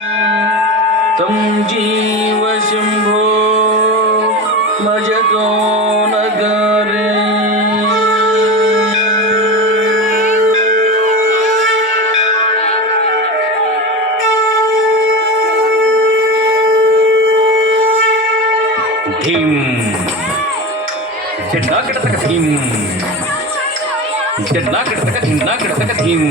तं जीव शम्भो मजतो नगरे। धिम धिन्नाकटतक धिम धिन्नाकटतक धिन्नाकटतक धिम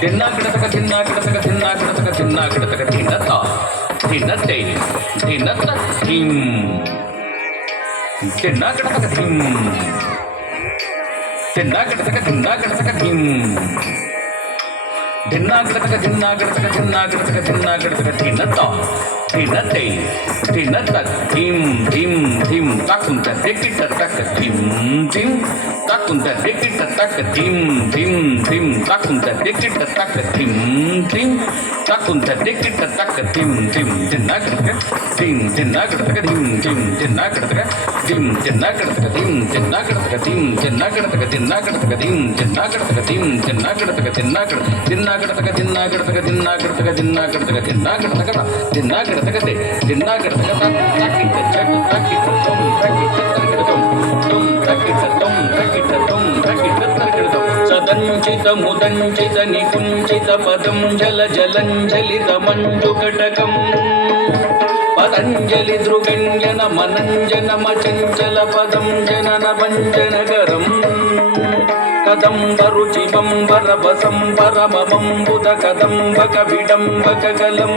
धिन्नाकटतक धिन्नाकटतक धिन्नाकटतक धिन्नाकटतक धिन्नत धिन्नते धिन्नत धिम धिन्नाकटतक धिम धिन्नाकटतक धिन्नाकटतक धिम धिन्नाकटतक धिन्नाकटतक धिन्नाकटतक धिन्नाकटतक धिन्नत धिन्नते धिन्नत धिम धिम धिम ताकुंत दिक्किट तक धिम धिम ताकुंत दिक्किट तक धिम धिम धिम ताकुंत दिक्किट तक धिम धिम ताकुंत दिक्किट तक धिम धिम धिन्नाकटतक धिम धिन्नाकटतक धिम धिम धिन्नाकटतक धिम धिन्नाकटतक धिम धिन्नाकटतक धिम धिन्नाकटतक धिन्नाकटतक धिम धिन्नाकटतक धिम धिन्नाकटतक धिन्नाकटतक धिन्नाकटतक धिन्नाकटतक धिन्नाकटतक धिन्नाकटतक धिन्नाकटतक धिन्नाकटतक धिन्नाकटतक ताकिट चट ताकिट तुम ताकिट तरगडतम तुम ताकिट तुम ताकिट तुम ताकिट तरगडतम सदंचित मुदंचित निकुंचित पदं जल जलंजलित मंजुकटकं पतंजलि दृगंजन मनंजन मचंचल पदं जनन भंजनगरं कदंबरुचिबंबर बसंबरमबंबुद कदंबक विडंबकगलं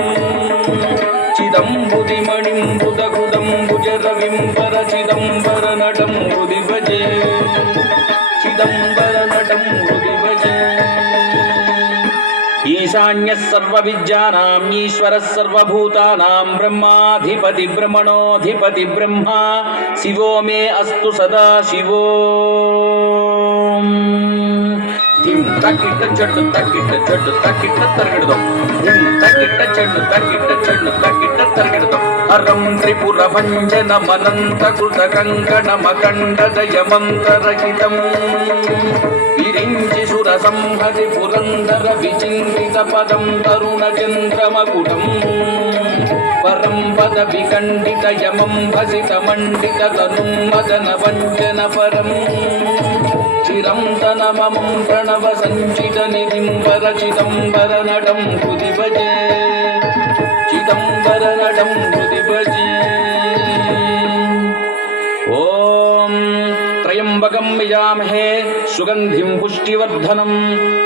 चिदंबुदिमणिंबुद कुदंबुजरविंबर चिदंबर नटं हृदि भजे चिदंबर नटं हृदि भजे ईशान्यः सर्वविद्यानां ईश्वरः सर्वभूतानां ब्रह्माधिपति ब्रह्मणोऽधिपति ब्रह्मा शिवो मे अस्तु सदा शिवो धिम ताकिट चट ताकिट चट ताकिट तरगडदम धिम ताकिट चट ताकिट चट ताकिट तरगडदम हरं त्रिपुर भंजन मनंत कृत कंकण मकंड दयमंतरहितं विरिंचि सुर संहति पुरंदर विचिन्तित पदं तरुण चंद्रमकुटं परं पद विकंडित यमं भसित मंडित तनुं मदन वंजन परं चिरं तनमं प्रणव संचित निधिं वर चिदंबर नटं हृदि भजे चिदंबर नटं हृदि भजे ओम त्रयंबकं यजामहे सुगंधिं पुष्टिवर्धनम्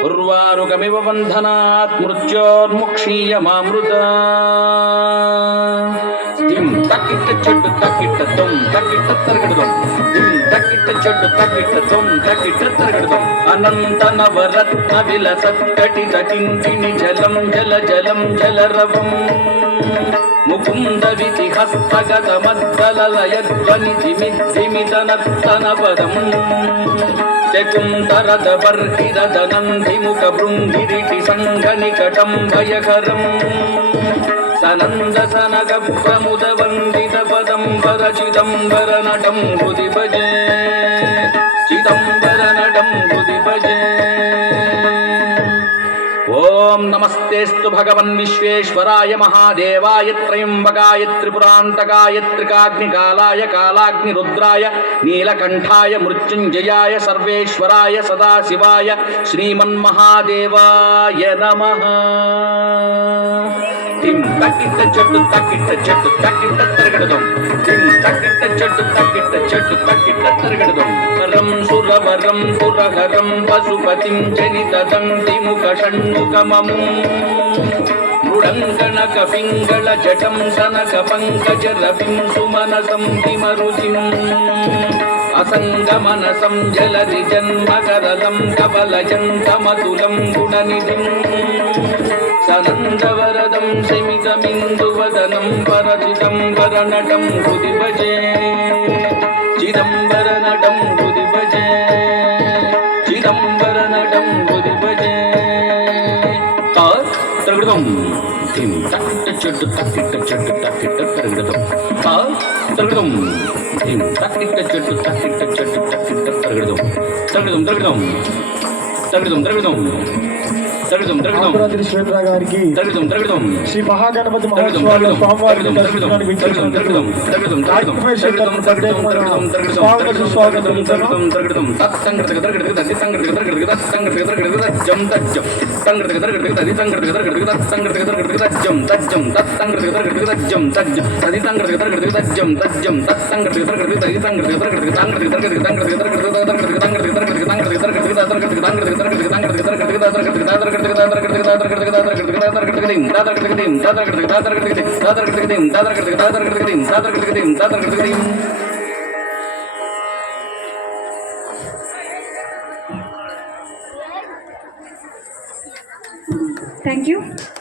उर्वारुकमिव बन्धनात् मृत्योर्मुक्षीयमामृतात् धिं तकिट चट तकिट तुम तकिट तरगडदम धिं तकिट चट तकिट तुम तकिट तरगडदम अनंत नवरत्न विलसत्कटित किंकिणि जलं जल जलं जलरवं मुकुंद विधिहस्तगत मद्दललयध्वनिधिमिद्धिमित नर्तनपदं शकुन्तरद बर्हिरद नन्दिमुख भृङ्गिरिटि सङ्घनिकटं भयकरं सनन्द सनक प्रमुद वन्दित पदं वर चिदंबर नटं हृदि भजे चिदंबर नटं हृदि भजे ओम नमस्तेस्तु भगवन् विश्वेश्वराय महादेवाय त्रयंबकाय त्रिपुरांतकाय त्रिकाग्निकालाय कालाग्निरुद्राय नीलकंठाय मृत्युंजयाय सर्वेश्वराय सदाशिवाय श्रीमन्महादेवाय नमः धिं तकिट चट तकिट चट तकिट तरगडदम धिं तकिट चट तकिट चट तकिट तरगडदम करं सुरवरं पुरहरं पशुपतिं जनितदन्तिमुख षण्मुखममुं मृडङ्गणक पिङ्गळ जटं सनक पङ्कज रविं सुमनसं किमरुचिं असङ्गमनसं जलधि जन्मकरलं कबलजन्तमतुलं गुणनिधिं सनन्दवरदं शमितमिन्दुवदनं परचिदंबर नटं हृदि भजे चिदंबर नटं हृदि भजे चिदंबर नटं हृदि भजे तरगडदम धिं तकिट चट तकिट चट तकिट तरगडदम तरगडदम धिं तकिट चट तकिट चट तकिट तरगडदम तरगडदम तरगडदम तरगडदम तरगडदम ఆకురాత్రి శ్వేత్ర గారికి తరగడం శ్రీ మహాగణపతి మహోత్సవాల్లో స్వామివారిని దర్శించడానికి విచ్చేసినందుకు రాజకుమారి తరఫున ప్రత్యేకమైన స్వాగత సుస్వాగతం తెలుపుతున్నాం. Thank you.